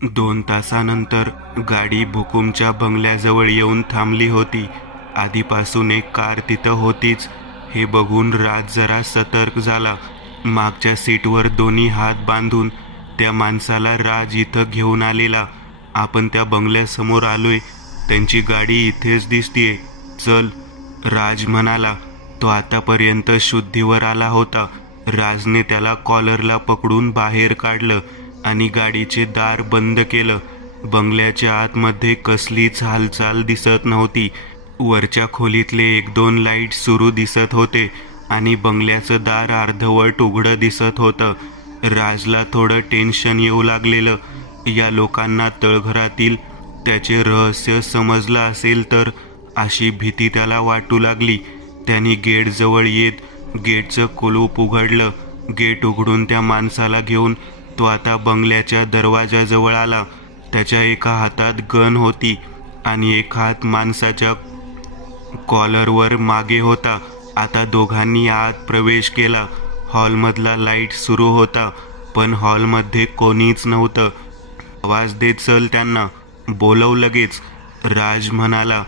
2 तासानंतर गाडी भुकुमच्या बंगल्याजवळ येऊन थांबली होती. आधीपासून एक कार तिथं होतीच हे बघून राज जरा सतर्क झाला. मागच्या सीटवर दोन्ही हात बांधून त्या माणसाला राज इथं घेऊन आलेला. आपण त्या बंगल्यासमोर आलोय, त्यांची गाडी इथेच दिसतीये, चल, राज म्हणाला. तो आतापर्यंत शुद्धीवर आला होता. राजने त्याला कॉलरला पकडून बाहेर काढलं आणि गाडीचे दार बंद केलं. बंगल्याच्या आतमध्ये कसलीच हालचाल दिसत नव्हती. वरच्या खोलीतले 1-2 लाईट सुरू दिसत होते आणि बंगल्याचं दार अर्धवट उघडं दिसत होतं. राजला थोडं टेन्शन येऊ लागलेलं. या लोकांना तळघरातील त्याचे रहस्य समजलं असेल तर, अशी भीती त्याला वाटू लागली. त्यांनी गेटजवळ येत गेटचं कुलूप उघडलं. गेट उघडून त्या माणसाला घेऊन तो आता बंगल्याच्या दरवाजाजवळ आला. त्याच्या एका हातात गन होती आणि एक हात माणसाच्या कॉलरवर मागे होता. आता दोघांनी आत प्रवेश केला. हॉलमधला लाईट सुरू होता, पण हॉलमध्ये कोणीच नव्हतं. आवाज दे, चल, त्यांना बोलव लगेच, राज म्हणाला.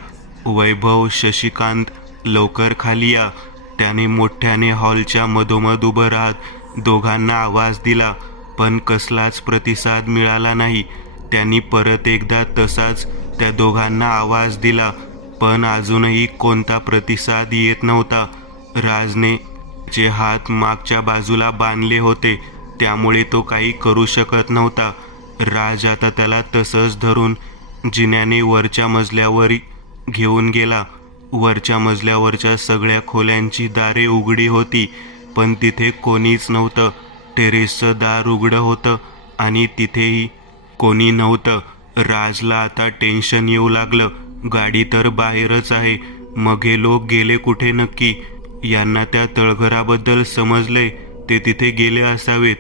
वैभव, शशिकांत, लवकर खाली या. त्याने मोठ्याने हॉलच्या मधोमध उभं राहत दोघांना आवाज दिला, पण कसलाच प्रतिसाद मिळाला नाही. त्यांनी परत एकदा तसाच त्या दोघांना आवाज दिला, पण अजूनही कोणता प्रतिसाद येत नव्हता. राजने चे हात मागच्या बाजूला बांधले होते, त्यामुळे तो काही करू शकत नव्हता. राज आता त्याला तसंच धरून जिन्याने वरच्या मजल्यावर घेऊन गेला. वरच्या मजल्यावरच्या सगळ्या खोल्यांची दारे उघडी होती, पण तिथे कोणीच नव्हतं. टेरेसचं दार उघडं होतं आणि तिथेही कोणी नव्हतं. राजला आता टेन्शन येऊ लागलं. गाडी तर बाहेरच आहे, मग हे लोक गेले कुठे नक्की? यांना त्या तळघराबद्दल समजलंय, ते तिथे गेले असावेत.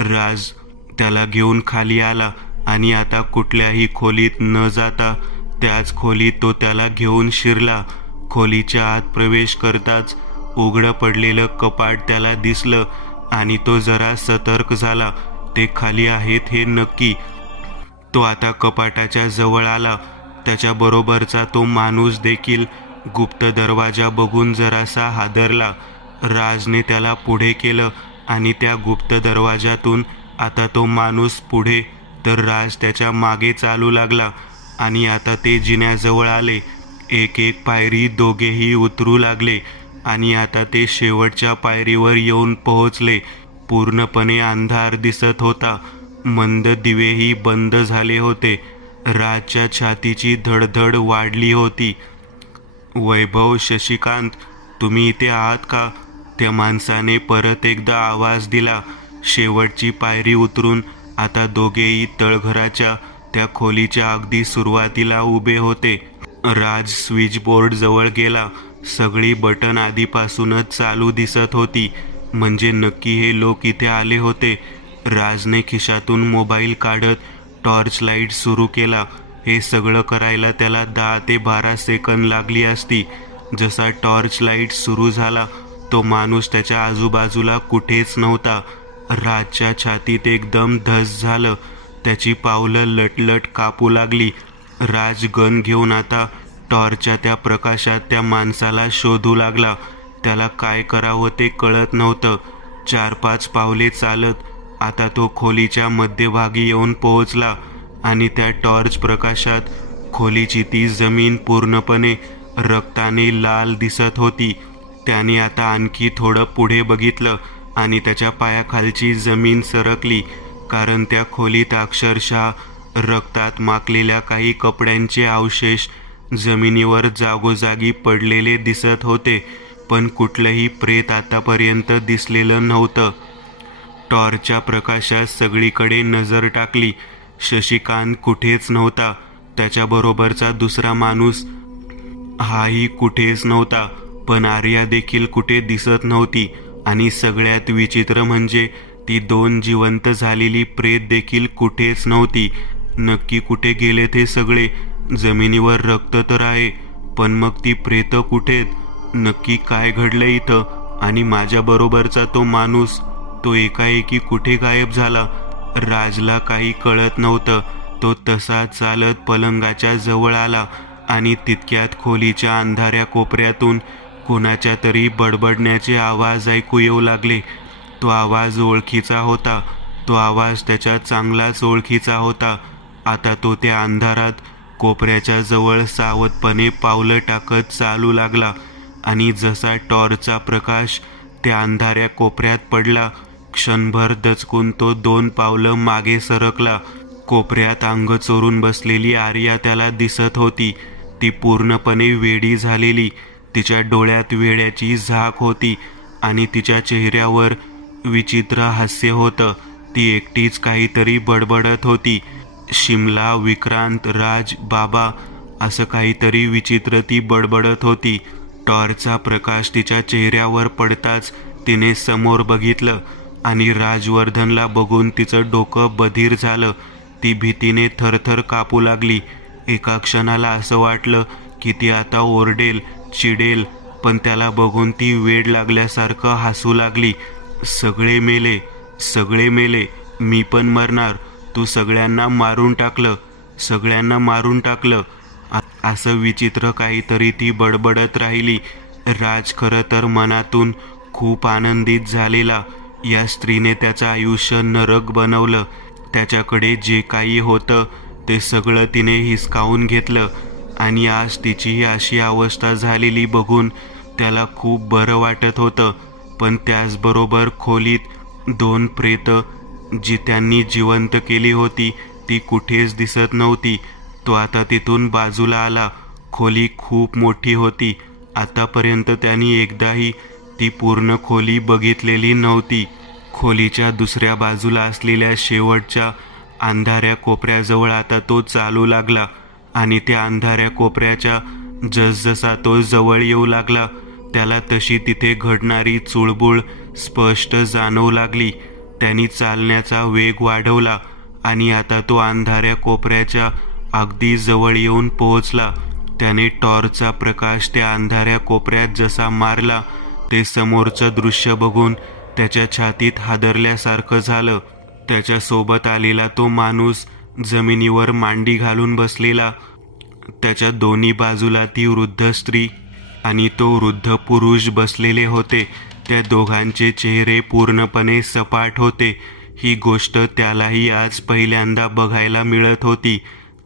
राज त्याला घेऊन खाली आला आणि आता कुठल्याही खोलीत न जाता त्याच खोलीत तो त्याला घेऊन शिरला. खोलीच्या आत प्रवेश करताच उघडं पडलेलं कपाट त्याला दिसलं आणि तो जरा सतर्क झाला. ते खाली आहेत हे नक्की. तो आता कपाटाच्या जवळ आला. त्याच्या बरोबरचा तो माणूस देखील गुप्त दरवाजा बघून जरासा हादरला. राजने त्याला पुढे केलं आणि त्या गुप्त दरवाजातून आता तो माणूस पुढे, तर राज त्याच्या मागे चालू लागला आणि आता ते जिन्याजवळ आले. एक एक पायरी दोघेही उतरू लागले आणि आता ते शेवटच्या पायरीवर येऊन पोहोचले. पूर्णपणे अंधार दिसत होता. मंद दिवेही बंद झाले होते. राजच्या छातीची धडधड वाढली होती. वैभव, शशिकांत, तुम्ही इथे आहात का? त्या माणसाने परत एकदा आवाज दिला. शेवटची पायरी उतरून आता दोघेही तळघराच्या त्या खोलीच्या अगदी सुरुवातीला उभे होते. राज स्विचबोर्ड जवळ गेला. सगळी बटन आधीपासूनच चालू दिसत होती, म्हणजे नक्की हे लोक इथे आले होते. राजने खिशातून मोबाईल काढत टॉर्च लाईट सुरू केला. हे सगळं करायला त्याला 10 ते 12 सेकंद लागली असती. जसा टॉर्च लाईट सुरू झाला, तो माणूस त्याच्या आजूबाजूला कुठेच नव्हता. राजच्या छातीत एकदम धस झालं. त्याची पावलं लटलट कापू लागली. राज गन घेऊन आता टॉर्चच्या त्या प्रकाशात त्या माणसाला शोधू लागला. त्याला काय करावं ते कळत नव्हतं. 4-5 पावले चालत आता तो खोलीच्या मध्यभागी येऊन पोहोचला आणि त्या टॉर्च प्रकाशात खोलीची ती जमीन पूर्णपणे रक्ताने लाल दिसत होती. त्याने आता आणखी थोडं पुढे बघितलं आणि त्याच्या पायाखालची जमीन सरकली, कारण त्या खोलीत अक्षरशः रक्तात माखलेल्या काही कपड्यांचे अवशेष जमिनीवर जागोजागी पडलेले दिसत होते, पण कुठलंही प्रेत आतापर्यंत दिसलेलं नव्हतं. टॉर्चच्या प्रकाशात सगळीकडे नजर टाकली. शशिकांत कुठेच नव्हता. त्याच्याबरोबरचा दुसरा माणूस हाही कुठेच नव्हता, पण आर्या देखील कुठे दिसत नव्हती. आणि सगळ्यात विचित्र म्हणजे ती 2 जिवंत झालेली प्रेत देखील कुठेच नव्हती. नक्की कुठे गेले ते सगळे? जमिनीवर रक्त तर आहे, पण मग ती प्रेतं कुठेत? नक्की काय घडलं इथं? आणि माझ्याबरोबरचा तो माणूस, तो एकाएकी कुठे गायब झाला? राजला काही कळत नव्हतं. तो तसा चालत पलंगाच्या जवळ आला आणि तितक्यात खोलीच्या अंधाऱ्या कोपऱ्यातून कोणाच्या तरी बडबडण्याचे आवाज ऐकू येऊ लागले. तो आवाज ओळखीचा होता. तो आवाज त्याच्या चांगलाच ओळखीचा होता. आता तो त्या अंधारात कोपऱ्याच्या जवळ सावधपणे पावलं टाकत चालू लागला आणि जसा टॉर्चचा प्रकाश त्या अंधाऱ्या कोपऱ्यात पडला, क्षणभर दचकून तो 2 पावलं मागे सरकला. कोपऱ्यात अंग चोरून बसलेली आर्या त्याला दिसत होती. ती पूर्णपणे वेडी झालेली. तिच्या डोळ्यात वेड्याची झाक होती आणि तिच्या चेहऱ्यावर विचित्र हास्य होतं. ती एकटीच काहीतरी बडबडत होती. शिमला, विक्रांत, राज, बाबा असं काहीतरी विचित्र ती बडबडत होती. टॉर्चचा प्रकाश तिच्या चेहऱ्यावर पडताच तिने समोर बघितलं आणि राजवर्धनला बघून तिचं डोकं बधीर झालं. ती भीतीने थरथर कापू लागली. एका क्षणाला असं वाटलं की ती आता ओरडेल, चिडेल, पण त्याला बघून ती वेड लागल्यासारखं हसू लागली. सगळे मेले, सगळे मेले, मी पण मरणार. तू सगळ्यांना मारून टाकलं, सगळ्यांना मारून टाकलं, असं विचित्र काहीतरी ती बडबडत राहिली. राज खरं तर मनातून खूप आनंदित झालेला. या स्त्रीने त्याचं आयुष्य नरक बनवलं. त्याच्याकडे जे काही होतं ते सगळं तिने हिसकावून घेतलं आणि आज तिची अशी अवस्था झालेली बघून त्याला खूप बरं वाटत होतं. पण त्याचबरोबर खोलीत 2 प्रेतं जी त्यांनी जिवंत केली होती ती कुठेच दिसत नव्हती. तो आता तिथून बाजूला आला. खोली खूप मोठी होती. आतापर्यंत त्यांनी एकदाही ती पूर्ण खोली बघितलेली नव्हती. खोलीच्या दुसऱ्या बाजूला असलेल्या शेवटच्या अंधाऱ्या कोपऱ्याजवळ आता तो चालू लागला आणि त्या अंधाऱ्या कोपऱ्याच्या जसजसा तो जवळ येऊ लागला त्याला तशी तिथे घडणारी चुळबुळ स्पष्ट जाणवू लागली. त्यांनी चालण्याचा वेग वाढवला आणि आता तो अंधाऱ्या कोपऱ्याच्या अगदी जवळ येऊन पोहोचला. त्याने टॉर्चचा प्रकाश त्या अंधाऱ्या कोपऱ्यात जसा मारला ते समोरचं दृश्य बघून त्याच्या छातीत हादरल्यासारखं झालं. त्याच्या सोबत आलेला तो माणूस जमिनीवर मांडी घालून बसलेला. त्याच्या दोन्ही बाजूला ती वृद्ध स्त्री आणि तो वृद्ध पुरुष बसलेले होते. त्या दोघांचे चेहरे पूर्णपणे सपाट होते. ही गोष्ट त्यालाही आज पहिल्यांदा बघायला मिळत होती.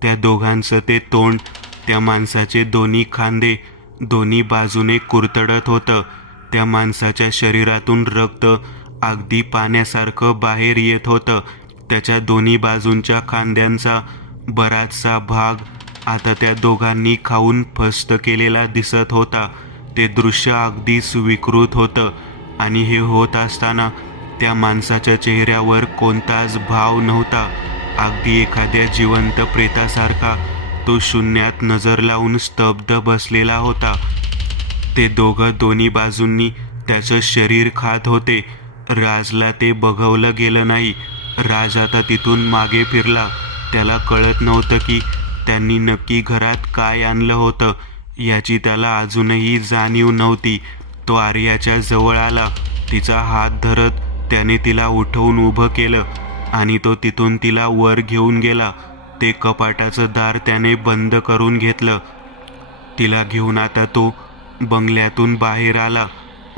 त्या दोघांचं ते तोंड, त्या माणसाचे दोन्ही खांदे दोन्ही बाजूने कुरतडत होतं. त्या माणसाच्या शरीरातून रक्त अगदी पाण्यासारखं बाहेर येत होतं. त्याच्या दोन्ही बाजूंच्या खांद्यांचा बराचसा भाग आता त्या दोघांनी खाऊन फस्त केलेला दिसत होता. ते दृश्य अगदीच विकृत होतं आणि हे होत असताना त्या माणसाच्या चेहऱ्यावर कोणताच भाव नव्हता. अगदी एखाद्या जिवंत प्रेतासारखा तो शून्यात नजर लावून स्तब्ध बसलेला होता. ते दोघं दोन्ही बाजूंनी त्याचं शरीर खात होते. राजला ते बघवलं गेलं नाही. राज आता तिथून मागे फिरला. त्याला कळत नव्हतं की त्यांनी नक्की घरात काय आणलं होतं याची त्याला अजूनही जाणीव नव्हती. तो आर्याच्या जवळ आला. तिचा हात धरत त्याने तिला उठवून उभं केलं आणि तो तिथून तिला वर घेऊन गेला. ते कपाटाचं दार त्याने बंद करून घेतलं. तिला घेऊन आता तो बंगल्यातून बाहेर आला.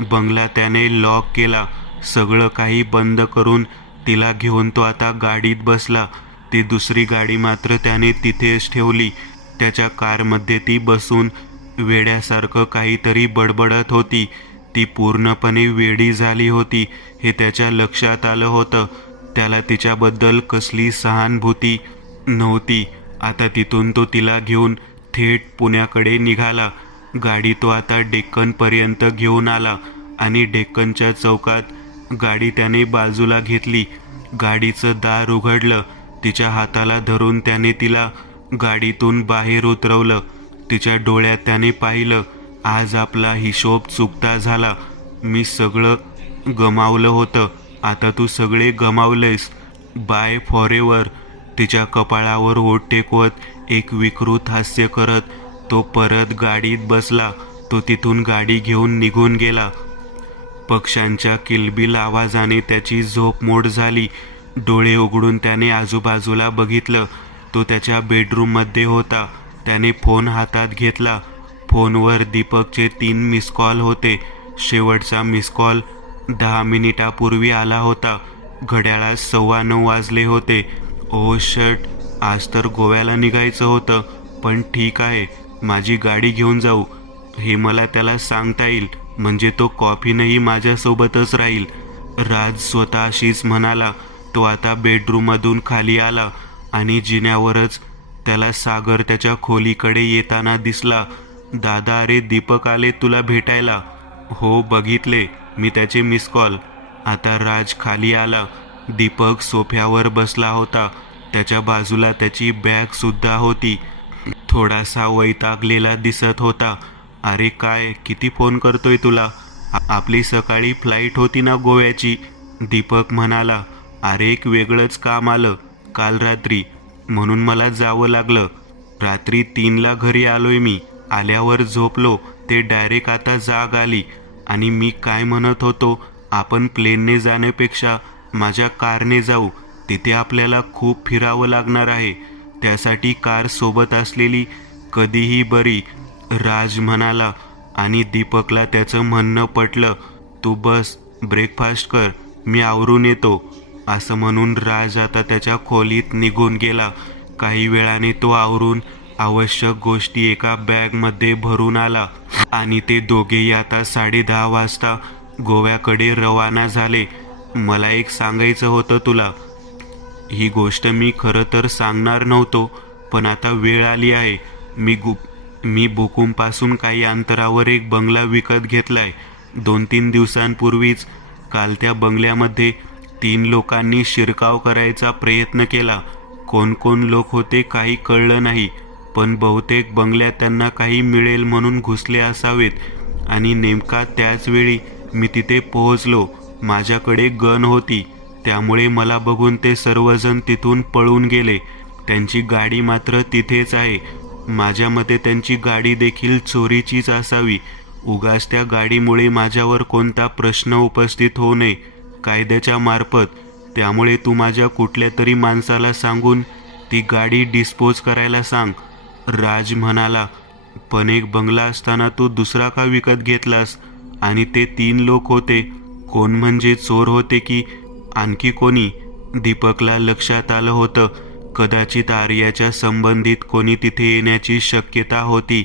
बंगला त्याने लॉक केला. सगळं काही बंद करून तिला घेऊन तो आता गाडीत बसला. ती दुसरी गाडी मात्र त्याने तिथेच ठेवली. त्याच्या कारमध्ये ती बसून वेड्यासारखं काहीतरी बडबडत होती. ती पूर्णपणे वेडी झाली होती हे त्याच्या लक्षात आलं होतं. त्याला तिच्याबद्दल कसली सहानुभूती नव्हती. आता तिथून तो तिला घेऊन थेट पुण्याकडे निघाला. गाडी तो आता डेक्कनपर्यंत घेऊन आला आणि डेक्कनच्या चौकात गाडी त्याने बाजूला घेतली. गाडीचं दार उघडलं. तिच्या हाताला धरून त्याने तिला गाडीतून बाहेर उतरवलं. तिच्या डोळ्यात त्याने पाहिलं, आज आपला हिशोब चुकता झाला. मी सगळं गमावलं होतं, आता तू सगळे गमावलंयस. Bye forever. तिच्या कपाळावर ओठ टेकवत एक विकृत हास्य करत तो परत गाडीत बसला. तो तिथून गाडी घेऊन निघून गेला. पक्ष्यांच्या किलबिल आवाजाने त्याची झोप मोड झाली. डोळे उघडून त्याने आजूबाजूला बघितलं. तो त्याच्या बेडरूममध्ये होता. त्याने फोन हातात घेतला. फोनवर दीपकचे 3 मिस कॉल होते. शेवटचा मिस कॉल 10 मिनिटापूर्वी आला होता. घड्याळात 9:15 वाजले होते. ओ शट, आज तर गोव्याला निघायचं होतं. पण ठीक आहे, माझी गाडी घेऊन जाऊ, हे मला त्याला सांगता येईल. म्हणजे तो कॉफीनंही माझ्यासोबतच राहील. राज स्वतःशीच म्हणाला. तो आता बेडरूममधून खाली आला आणि जिन्यावरच त्याला सागर त्याच्या खोलीकडे येताना दिसला. दादा, अरे दीपक आले तुला भेटायला. हो, बघितले मी त्याचे मिस कॉल. आता राज खाली आला. दीपक सोफ्यावर बसला होता. त्याच्या बाजूला त्याची बॅग सुद्धा होती. थोडासा वैतागलेला दिसत होता. अरे काय, किती फोन करतोय तुला? आपली सकाळी फ्लाईट होती ना गोव्याची, दीपक म्हणाला. अरे एक वेगळंच काम आलं काल रात्री, म्हणून मला जावं लागलं. रात्री 3ला घरी आलोय मी. आल्यावर झोपलो ते डायरेक्ट आता जाग आली. आणि मी काय म्हणत होतो, आपण प्लेनने जाण्यापेक्षा माझ्या कारने जाऊ. तिथे आपल्याला खूप फिरावं लागणार आहे. त्यासाठी कार सोबत असलेली कधीही बरी, राज म्हणाला. आणि दीपकला त्याचं म्हणणं पटलं. तू बस, ब्रेकफास्ट कर, मी आवरून येतो, असं म्हणून राज आता त्याच्या खोलीत निघून गेला. काही वेळाने तो आवरून आवश्यक गोष्टी एका बॅगमध्ये भरून आला आणि ते दोघेही आता 10:30 वाजता गोव्याकडे रवाना झाले. मला एक सांगायचं होतं तुला. ही गोष्ट मी खरं तर सांगणार नव्हतो, पण आता वेळ आली आहे. मी बुकुमपासून काही अंतरावर एक बंगला विकत घेतलाय. 2-3 दिवसांपूर्वीच. काल त्या बंगल्यामध्ये 3 लोकांनी शिरकाव करायचा प्रयत्न केला. कोण लोक होते काही कळलं नाही, पण बहुतेक बंगल्यात त्यांना काही मिळेल म्हणून घुसले असावेत. आणि नेमका त्याच वेळी मी तिथे पोहोचलो. माझ्याकडे गन होती, त्यामुळे मला बघून ते सर्वजण तिथून पळून गेले. त्यांची गाडी मात्र तिथेच आहे. माझ्या मते त्यांची गाडी देखील चोरीचीच असावी. उगाच त्या गाडीमुळे माझ्यावर कोणता प्रश्न उपस्थित होऊ नये कायद्याच्या मार्फत. त्यामुळे तू माझ्या कुठल्या तरी माणसाला सांगून ती गाडी डिस्पोज करायला सांग, राज म्हणाला. पण एक बंगला असताना तू दुसरा का विकत घेतलास? आणि ते 3 लोक होते कोण? म्हणजे चोर होते की आणखी कोणी? दीपकला लक्षात आलं होतं, कदाचित आर्याच्या संबंधित कोणी तिथे येण्याची शक्यता होती.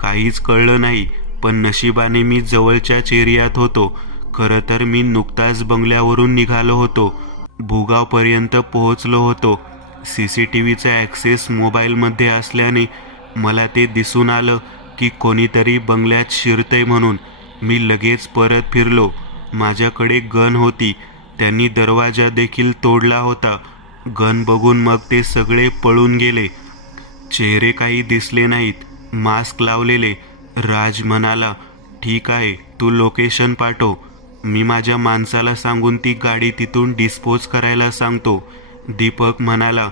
काहीच कळलं नाही, पण नशिबाने मी जवळच्याच एरियात होतो. खरं तर मी नुकताच बंगल्यावरून निघालो होतो. भूगावपर्यंत पोहोचलो होतो. CCTVचा ॲक्सेस मोबाईलमध्ये असल्याने मला ते दिसून आलं की कोणीतरी बंगल्यात शिरतंय म्हणून. मी लगेच परत फिरलो. माझ्याकडे गन होती. त्यांनी दरवाजा देखील तोडला होता. गन बघून मग ते सगळे पळून गेले. चेहरे काही दिसले नाहीत, मास्क लावलेले, राज म्हणाला. ठीक आहे, तू लोकेशन पाठव, मी माझ्या माणसाला सांगून ती गाडी तिथून डिस्पोज करायला सांगतो, दीपक म्हणाला.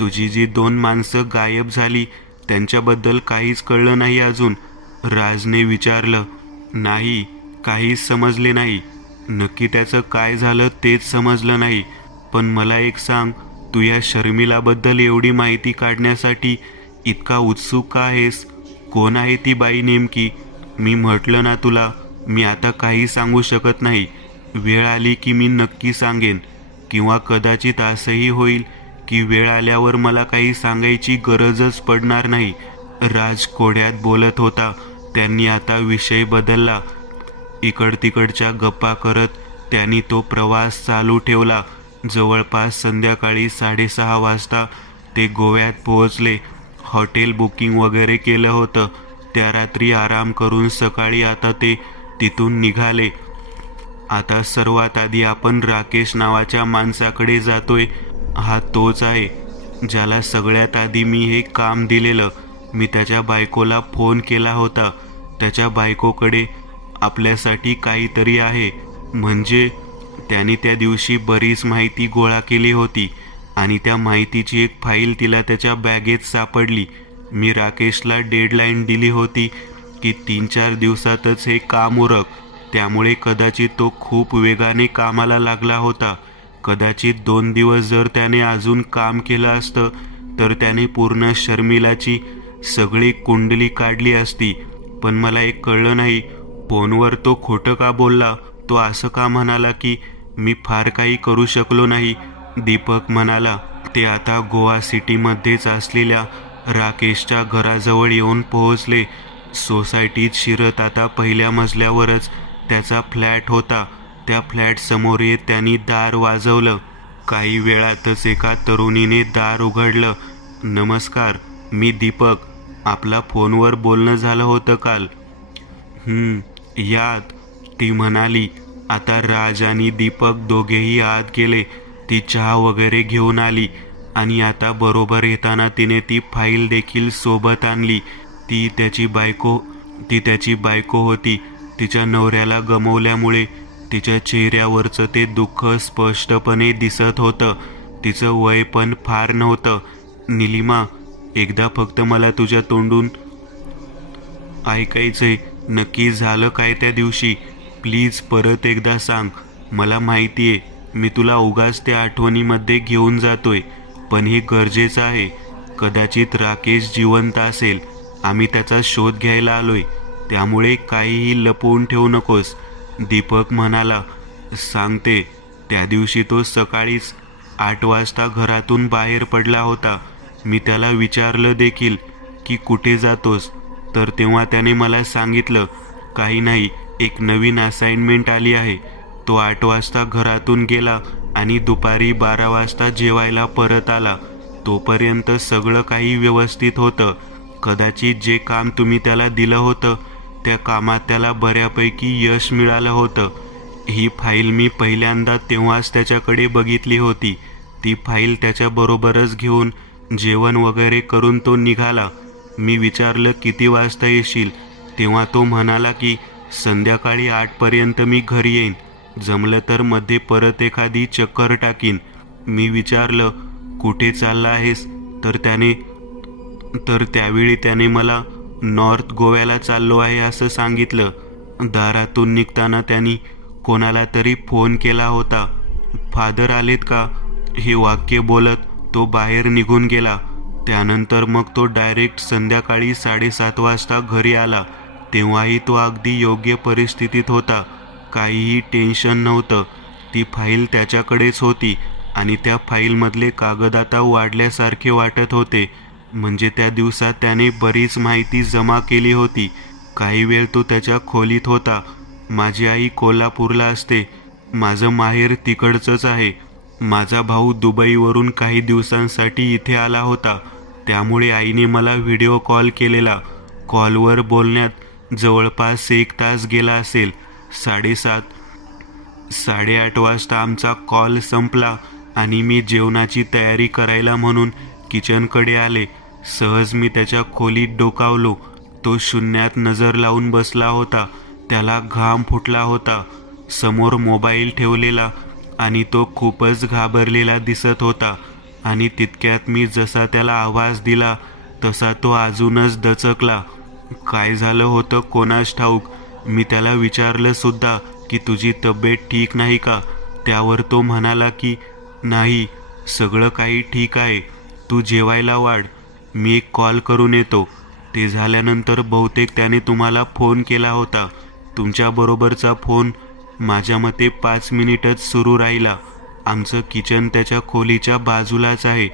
तुझी जी 2 माणसं गायब झाली त्यांच्याबद्दल काहीच कळलं नाही अजून? राजने विचारलं. नाही, काहीच समजले नाही. नक्की त्याचं काय झालं तेच समजलं नाही. पण मला एक सांग, तू या शर्मिलाबद्दल एवढी माहिती काढण्यासाठी इतका उत्सुक का आहेस? कोण आहे ती बाई नेमकी? मी म्हटलं ना तुला, मी आता काही सांगू शकत नाही. वेळ आली की मी नक्की सांगेन. किंवा कदाचित असंही होईल की वेळ आल्यावर मला काही सांगायची गरजच पडणार नाही. राज कोड्यात बोलत होता. त्यांनी आता विषय बदलला. इकडतिकडच्या गप्पा करत त्यांनी तो प्रवास चालू ठेवला. जवळपास संध्याकाळी 6:30 वाजता ते गोव्यात पोहोचले. हॉटेल बुकिंग वगैरे केलं होतं. त्या रात्री आराम करून सकाळी आता ते तिथून निघाले. आता सर्वात आधी आपण राकेश नावाच्या माणसाकडे जातोय. हा तोच आहे ज्याला सगळ्यात आधी मी हे काम दिलेलं. मी त्याच्या बायकोला फोन केला होता. त्याच्या बायकोकडे आपल्यासाठी काहीतरी आहे. म्हणजे त्याने त्या दिवशी बरीच माहिती गोळा केली होती आणि त्या माहितीची एक फाईल तिला त्याच्या बॅगेत सापडली. मी राकेशला डेडलाईन दिली होती की 3-4 दिवसातच हे काम उरक. त्यामुळे कदाचित तो खूप वेगाने कामाला लागला होता. कदाचित 2 दिवस जर त्याने अजून काम केलं असतं तर त्याने पूर्ण शर्मिलाची सगळी कुंडली काढली असती. पण मला एक कळलं नाही, फोनवर तो खोटं का बोलला. तो असं का म्हणाला की मी फार काही करू शकलो नाही. दीपक म्हणाला ते आता गोवा सिटीमध्येच असलेल्या राकेशच्या घराजवळ येऊन पोहोचले. सोसायटीत शिरत आता पहिल्या मजल्यावरच त्याचा फ्लॅट होता. त्या फ्लॅट समोर येत त्यांनी दार वाजवलं. काही वेळातच एका तरुणीने दार उघडलं. नमस्कार, मी दीपक. आपला फोनवर बोलणं झालं होतं काल. यात, ती म्हणाली. आता राज आणि दीपक दोघेही आत गेले. ती चहा वगैरे घेऊन आली आणि आता बरोबर येताना तिने ती फाईल देखील सोबत आणली. ती त्याची बायको होती. तिच्या नवऱ्याला गमावल्यामुळे तिच्या चेहऱ्यावरचं ते दुःख स्पष्टपणे दिसत होतं. तिचं वय पण फार नव्हतं. निलिमा, एकदा फक्त मला तुझ्या तोंडून ऐकायचंय, नक्की झालं काय त्या दिवशी. प्लीज परत एकदा सांग. मला माहितीये मी तुला उगाच त्या आठवणीमध्ये घेऊन जातोय, पण हे गरजेचं आहे. कदाचित राकेश जिवंत असेल. आम्ही त्याचा शोध घ्यायला आलोय, त्यामुळे काहीही लपवून ठेवू नकोस. दीपक म्हणाला. सांगते. त्या दिवशी तो सकाळीच 8 वाजता घरातून बाहेर पडला होता. मी त्याला विचारलं देखील की कुठे जातोस, तर तेव्हा त्याने मला सांगितलं, काही नाही, एक नवीन असाइनमेंट आली आहे. तो 8 वाजता घरातून गेला आणि दुपारी 12 वाजता जेवायला परत आला. तोपर्यंत सगळं काही व्यवस्थित होतं. कदाचित जे काम तुम्ही त्याला दिलं होतं त्या कामात त्याला बऱ्यापैकी यश मिळालं होतं. ही फाईल मी पहिल्यांदा तेव्हाच त्याच्याकडे बघितली होती. ती फाईल त्याच्याबरोबरच घेऊन जेवण वगैरे करून तो निघाला. मी विचारलं किती वाजता येशील, तेव्हा तो म्हणाला की संध्याकाळी 8 पर्यंत मी घरी येईन. जमलं तर मध्ये परत एखादी चक्कर टाकीन. मी विचारलं कुठे चालला आहेस, तर त्यावेळी त्याने मला नॉर्थ गोव्याला चाललो आहे असं सांगितलं. दारातून निघताना त्यांनी कोणाला तरी फोन केला होता. फादर आलेत का, हे वाक्य बोलत तो बाहेर निघून गेला. त्यानंतर मग तो डायरेक्ट संध्याकाळी 7:30 वाजता घरी आला. तेव्हाही तो अगदी योग्य परिस्थितीत होता. काहीही टेन्शन नव्हतं. ती फाईल त्याच्याकडेच होती आणि त्या फाईलमधले कागद आता वाढल्यासारखे वाटत होते. म्हणजे त्या दिवसात त्याने बरीच माहिती जमा केली होती. काही वेळ तो त्याच्या खोलीत होता. माझी आई कोल्हापूरला असते. माझं माहेर तिकडचंच आहे. माझा भाऊ दुबईवरून काही दिवसांसाठी इथे आला होता. त्यामुळे आईने मला व्हिडिओ कॉल केलेला. कॉलवर बोलण्यात जवळपास 1 तास गेला असेल. 7:30-8:30 वाजता आमचा कॉल संपला आणि मी जेवणाची तयारी करायला म्हणून किचनकडे आले. सहज मी त्याच्या खोलीत डोकावलो. तो शून्यात नजर लावून बसला होता. त्याला घाम फुटला होता. समोर मोबाईल ठेवलेला आणि तो खूपच घाबरलेला दिसत होता. आणि तितक्यात मी जसा त्याला आवाज दिला तसा तो अजूनच दचकला. काय झालं होतं कोणास ठाऊक. मी त्याला विचारलं सुद्धा की तुझी तब्येत ठीक नाही का. त्यावर तो म्हणाला की नाही, सगळं काही ठीक आहे, तू जेवायला वाढ, मी एक कॉल करून येतो. ते झाल्यानंतर बहुतेक त्याने तुम्हाला फोन केला होता. तुमच्याबरोबरचा फोन माझ्या मते 5 मिनिटच सुरू राहिला. आमचं किचन त्याच्या खोलीच्या बाजूलाच आहे,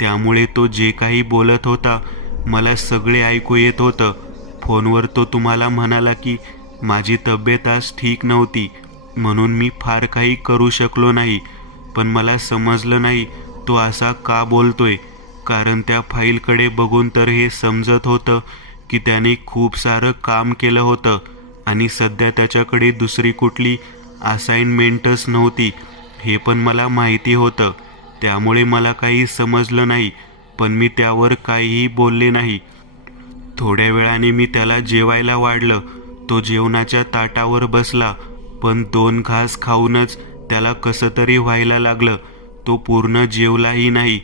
त्यामुळे तो जे काही बोलत होता मला सगळे ऐकू येत होतं. फोनवर तो तुम्हाला म्हणाला की माझी तब्येत आज ठीक नव्हती, म्हणून मी फार काही करू शकलो नाही. पण मला समजलं नाही तो असा का बोलतोय, कारण त्या फाईलकडे बघून तर हे समजत होतं की त्याने खूप सारं काम केलं होतं आणि सध्या त्याच्याकडे दुसरी कुठली असाइनमेंटच नव्हती. हे पण मला माहिती होतं. त्यामुळे मला काही समजलं नाही, पण मी त्यावर काहीही बोलले नाही. थोड्या वेळाने मी त्याला जेवायला वाढलं. तो जेवणाच्या ताटावर बसला, पण 2 घास खाऊनच त्याला कसं तरी व्हायला लागलं. तो पूर्ण जेवलाही नाही.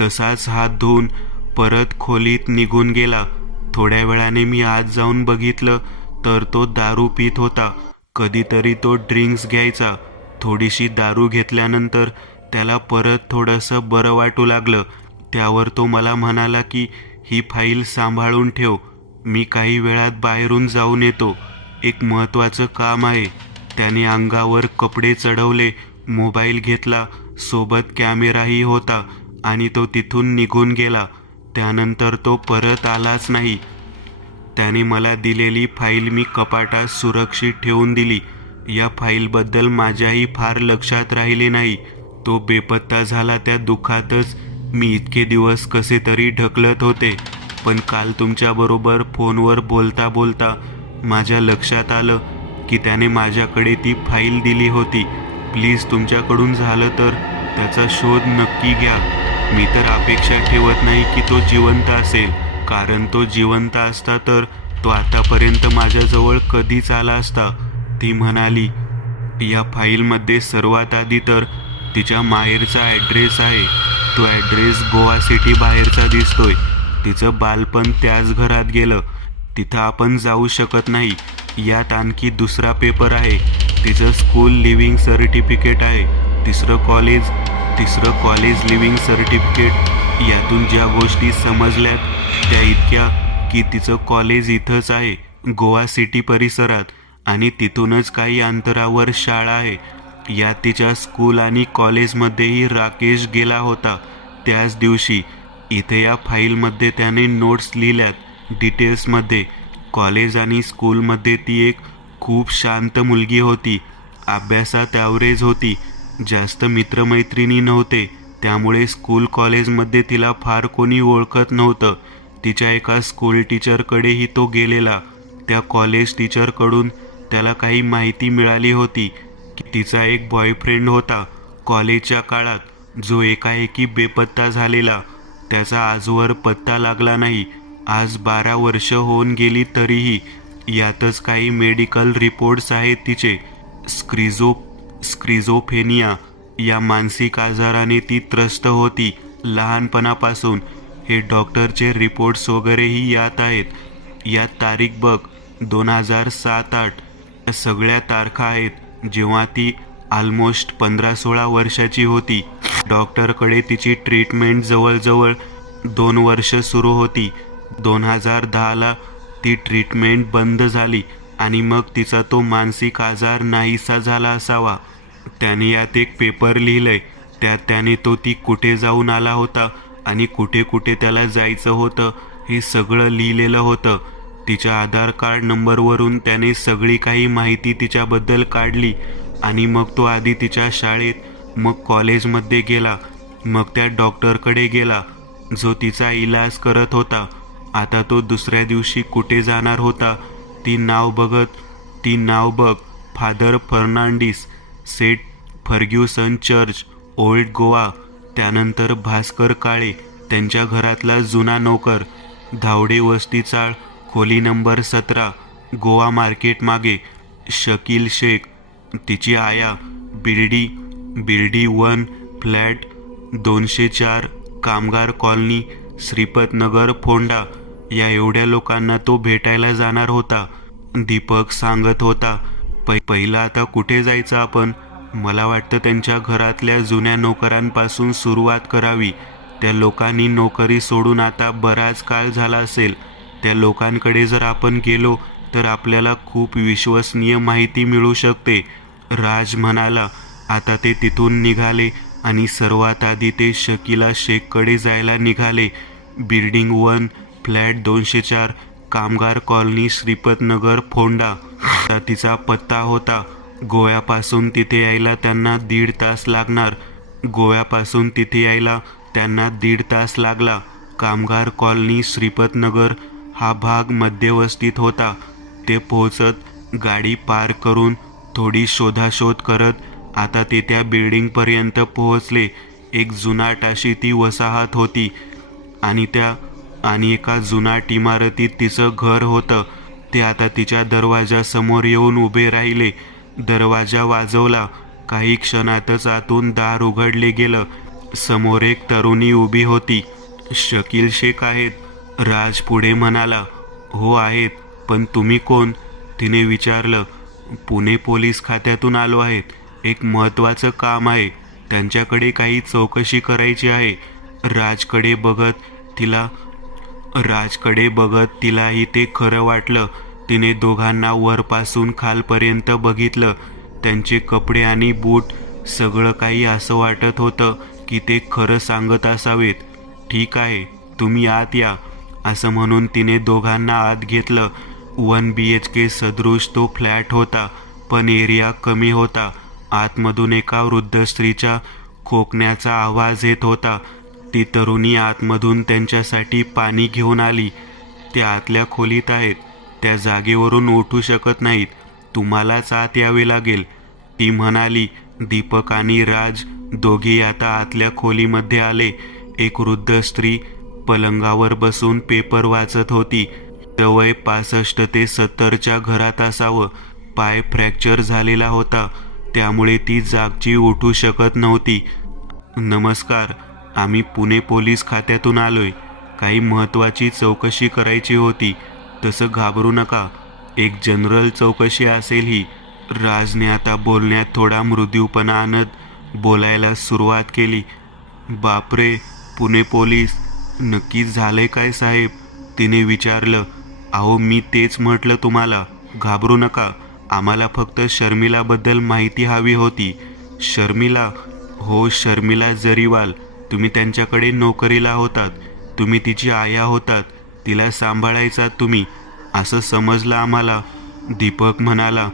तसाच हात धुवून परत खोलीत निघून गेला. थोड्या वेळाने मी आत जाऊन बघितलं तर तो दारू पित होता. कधीतरी तो ड्रिंक्स घ्यायचा. थोडीशी दारू घेतल्यानंतर त्याला परत थोडंसं बरं वाटू लागलं. त्यावर तो मला म्हणाला की ही फाईल सांभाळून ठेव, मी काही वेळात बाहेरून जाऊन येतो, एक महत्त्वाचं काम आहे. त्याने अंगावर कपडे चढवले, मोबाईल घेतला, सोबत कॅमेराही होता आणि तो तिथून निघून गेला. त्यानंतर तो परत आलाच नाही. त्याने मला दिलेली फाईल मी कपाटात सुरक्षित ठेवून दिली. या फाईलबद्दल माझ्याही फार लक्षात राहिले नाही. तो बेपत्ता झाला त्या दुःखातच मी इतके दिवस कसे तरी ढकलत होते. पण काल तुमच्याबरोबर फोनवर बोलता बोलता माझ्या लक्षात आलं की त्याने माझ्याकडे ती फाईल दिली होती. प्लीज तुमच्याकडून झालं तर त्याचा शोध नक्की घ्या. मी तर अपेक्षा ठेवत नाही की तो जिवंत असेल, कारण तो जिवंत असता तर तो आतापर्यंत माझ्याजवळ कधीच आला असता. ती म्हणाली, या फाईलमध्ये सर्वात आधी तर तिच्या माहेरचा ॲड्रेस आहे. तो ॲड्रेस गोवा सिटी बाहेरचा दिसतोय. तिचं बालपण त्याच घरात गेलं, तिथं आपण जाऊ शकत नाही. यात आणखी दुसरा पेपर आहे, तिचं स्कूल लिव्हिंग सर्टिफिकेट आहे. तिसरं कॉलेज लिव्हिंग सर्टिफिकेट. यातून ज्या गोष्टी समजल्यात त्या इतक्या की तिचं कॉलेज इथंच आहे, गोवा सिटी परिसरात, आणि तिथूनच काही अंतरावर शाळा आहे. यात तिच्या स्कूल आणि कॉलेजमध्येही राकेश गेला होता त्याच दिवशी. इथे या फाईलमध्ये त्याने नोट्स लिहिल्यात डिटेल्समध्ये. कॉलेज आणि स्कूलमध्ये ती एक खूप शांत मुलगी होती, अभ्यासात ॲव्हरेज होती, जास्त मित्रमैत्रिणी नव्हते, त्यामुळे स्कूल कॉलेजमध्ये तिला फार कोणी ओळखत नव्हतं. तिच्या एका स्कूल टीचरकडेही तो गेलेला. त्या कॉलेज टीचरकडून त्याला काही माहिती मिळाली होती की तिचा एक बॉयफ्रेंड होता कॉलेजच्या काळात, जो एकाएकी बेपत्ता झालेला. त्याचा आजवर पत्ता लागला नाही. आज 12 वर्ष होऊन गेली तरीही. यातच काही मेडिकल रिपोर्ट्स आहेत तिचे. स्क्रिझोफ्रेनिया या मानसिक आजाराने ती त्रस्त होती लहानपणापासून. हे डॉक्टरचे रिपोर्ट्स वगैरेही यात आहेत. यात तारीख बघ, 2007-08. या सगळ्या तारखा आहेत जेव्हा ती ऑलमोस्ट 15-16 वर्षाची होती. डॉक्टरकडे तिची ट्रीटमेंट जवळजवळ 2 वर्ष सुरू होती. 2010ला ती ट्रीटमेंट बंद झाली आणि मग तिचा तो मानसिक आजार नाहीसा झाला असावा. त्याने यात एक पेपर लिहिलंय. त्यात त्याने ती कुठे जाऊन आला होता आणि कुठे कुठे त्याला जायचं होतं हे सगळं लिहिलेलं होतं. तिच्या आधार कार्ड नंबरवरून त्याने सगळी काही माहिती तिच्याबद्दल काढली आणि मग तो आधी तिच्या शाळेत, मग कॉलेजमध्ये गेला, मग त्या डॉक्टरकडे गेला जो तिचा इलाज करत होता. आता तो दुसऱ्या दिवशी कुठे जाणार होता, ती नाव बघ, father Fernandes, Saint Ferguson church, old Goa. त्यानंतर भास्कर काळे, त्यांच्या घरातला जुना नोकर, धावडे वस्ती चाळ, खोली नंबर 17, गोवा मार्केट मागे. शकील शेख, तिची आया, बिल्डी 1, फ्लॅट 204, कामगार कॉलनी, श्रीपत नगर, फोंडा. या एवढ्या लोकांना तो भेटायला जाणार होता. दीपक सांगत होता, पहिला आता कुठे जायचं आपण? मला वाटतं त्यांच्या घरातल्या जुन्या नोकरांपासून सुरुवात करावी. त्या लोकांनी नोकरी सोडून आता बराच काळ झाला असेल. त्या लोकांकडे जर आपण गेलो तर आपल्याला खूप विश्वसनीय माहिती मिळू शकते, राज म्हणाला. आता ते तिथून निघाले आणि सर्वात आधी ते शकीला शेखकडे जायला निघाले. बिल्डिंग 1, फ्लॅट 204, कामगार कॉलनी, श्रीपत नगर, फोंडा. आता तिचा पत्ता होता. गोव्यापासून तिथे यायला त्यांना 1.5 तास लागला. कामगार कॉलनी, श्रीपत नगर हा भाग मध्यवस्तीत होता. ते पोहोचत गाडी पार्क करून थोडी शोधाशोध करत आता ते त्या बिल्डिंगपर्यंत पोहोचले. एक जुनाट अशी ती वसाहत होती आणि एका जुनाट इमारतीत तिचं घर होतं. ते आता तिच्या दरवाजासमोर येऊन उभे राहिले. दरवाजा वाजवला. काही क्षणातच आतून दार उघडले गेलं. समोर एक तरुणी उभी होती. शकील शेख आहेत, राज पुढे म्हणाला. हो आहेत, पण तुम्ही कोण? तिने विचारलं. पुणे पोलीस खात्यातून आलो आहेत. एक महत्त्वाचं काम आहे, त्यांच्याकडे काही चौकशी करायची आहे. राजकडे बघत तिला तिलाही ते खरं वाटलं. तिने दोघांना वरपासून खालपर्यंत बघितलं. त्यांचे कपडे आणि बूट सगळं काही असं वाटत होतं की ते खरं सांगत असावेत. ठीक आहे, तुम्ही आत या, असं म्हणून तिने दोघांना आत घेतलं. 1 BHK सदृश तो फ्लॅट होता, पण एरिया कमी होता. आतमधून एका वृद्ध स्त्रीच्या खोकण्याचा आवाज येत होता. ती तरुणी आतमधून त्यांच्यासाठी पाणी घेऊन आली. ते आतल्या खोलीत आहेत, त्या जागेवरून उठू शकत नाहीत, तुम्हालाच आत यावे लागेल, ती म्हणाली. दीपक आणि राज दोघे आता आतल्या खोलीमध्ये आले. एक वृद्ध स्त्री पलंगावर बसून पेपर वाचत होती. वय 65 ते 70च्या घरात असावं. पाय फ्रॅक्चर झालेला होता, त्यामुळे ती जागची उठू शकत नव्हती. नमस्कार, आम्ही पुणे पोलीस खात्यातून आलोय. काही महत्त्वाची चौकशी करायची होती. तसं घाबरू नका, एक जनरल चौकशी असेल ही. राजने आता बोलण्यात थोडा मृदूपणा आणत बोलायला सुरुवात केली. बापरे, पुणे पोलीस, नक्की झालंय काय साहेब? तिने विचारलं. अहो, मी तेच म्हटलं तुम्हाला, घाबरू नका. आम्हाला फक्त शर्मिलाबद्दल माहिती हवी होती. शर्मिला? हो, शर्मिला जरीवाल. तुम्ही त्यांच्याकडे नोकरीला होतात, तुम्ही तिची आया होतात, तिला सांभाळायचात तुम्ही, असं समजलं आम्हाला, दीपक म्हणाला.